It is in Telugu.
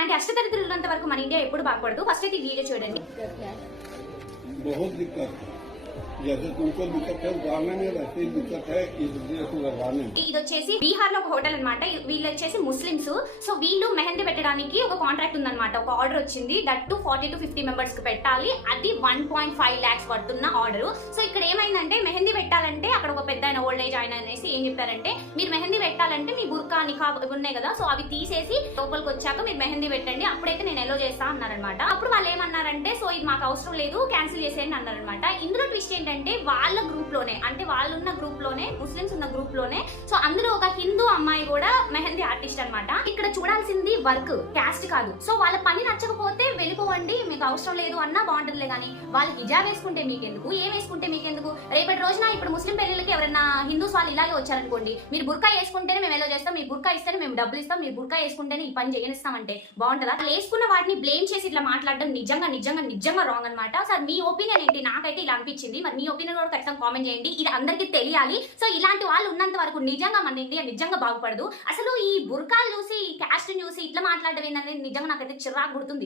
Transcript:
ఇలాంటి అష్టదరిద్రులు ఉన్నంత వరకు మన ఇండియా ఎప్పుడు బాగుపడదు. ఫస్ట్ అయితే ఈ వీడియో చూడండి. बहुत दिक्कत है। जैसे तुमको दिक्कत है उतारने में, वैसे ही दिक्कत है इस ड्रेस लगाने में। ఇది వచ్చేసి బీహార్ లో ఒక హోటల్ అన్నమాట. వీళ్ళు వచ్చేసి ముస్లిమ్స్. సో వీళ్ళు మెహందీ పెట్టడానికి ఒక కాంట్రాక్ట్ ఉందన్నమాట. ఒక ఆర్డర్ వచ్చింది. దట్ టు 40 to 50 మెంబర్స్ కి పెట్టాలి. అది 1.5 lakhs పడుతున్న ఆర్డర్. సో ఇక్కడ ఏమైందంటే మెహందీ పెట్టాలంటే అక్కడ ఒక పెద్ద ఓల్డ్ ఏజ్ ఆయన అనేసి ఏం చెప్పారంటే, మీరు మెహందీ పెట్టాలంటే మీ బుర్కా నిఖాబ్ ఉన్నాయి కదా, సో అవి తీసేసి లోపలికి వచ్చాక మీరు మెహందీ పెట్టండి, అప్పుడైతే నేను ఎలో చేస్తా అన్నారనమాట. అప్పుడు వాళ్ళు ఏమన్నారంటే, సో ఇది మాకు అవసరం లేదు, క్యాన్సిల్ చేసేయండి అన్నారనమాట. ఇందులో ట్విస్ట్ ఏంటంటే, వాళ్ళ గ్రూప్ లోనే, అంటే వాళ్ళు ఉన్న గ్రూప్ లోనే, ముస్లిమ్స్ ఉన్న గ్రూప్ లోనే, సో అందులో ఒక హిందూ అమ్మాయి కూడా మెహందీ ఆర్టిస్ట్ అన్నమాట. ఇక్కడ చూడాల్సింది వర్క్, క్యాస్ట్ కాదు. సో వాళ్ళ పని నచ్చకపోతే వెళ్ళిపోవండి, మీకు అవసరం లేదు అన్నా బాగుంటుందిలే. కానీ వాళ్ళు హిజాబ్ వేసుకుంటే మీకెందుకు, ఏం వేసుకుంటే మీకెందుకు? రేపటి రోజున ఇప్పుడు ముస్లిం పెళ్లిళ్ళకి ఎవరైనా హిందూస్ వాళ్ళు ఇలాగే వచ్చారనుకోండి, మీరు బుర్కా వేసుకుంటేనే మేము ఎలా చేస్తాం, మీరు బుర్కా ఇస్తేనే మేము డబ్బులు ఇస్తాం, మీరు బుర్కా వేసుకుంటేనే ఈ పని చేయనిస్తామంటే బాగుంటుందా? వేసుకున్న వాటిని బ్లేమ్ చేసి ఇట్లా మాట్లాడడం నిజంగా నిజంగా నిజంగా రాంగ్ అనమాట. సార్ మీ ఒపీనియన్ ఏంటి? నాకైతే ఇలా అనిపించింది. మరి మీ ఒపీనియన్ కూడా ఖచ్చితంగా కామెంట్ చేయండి. ఇది అందరికీ తెలియాలి. సో ఇలాంటి వాళ్ళు ఉన్నంత వరకు నిజంగా మన ఇండియా నిజంగా బాగుపడదు. అసలు ఈ బుర్కాలు చూసి, ఈ క్యాస్ట్ చూసి ఇట్లా మాట్లాడడం ఏంటనేది నిజంగా నాకైతే చిరాకు గుర్తుంది.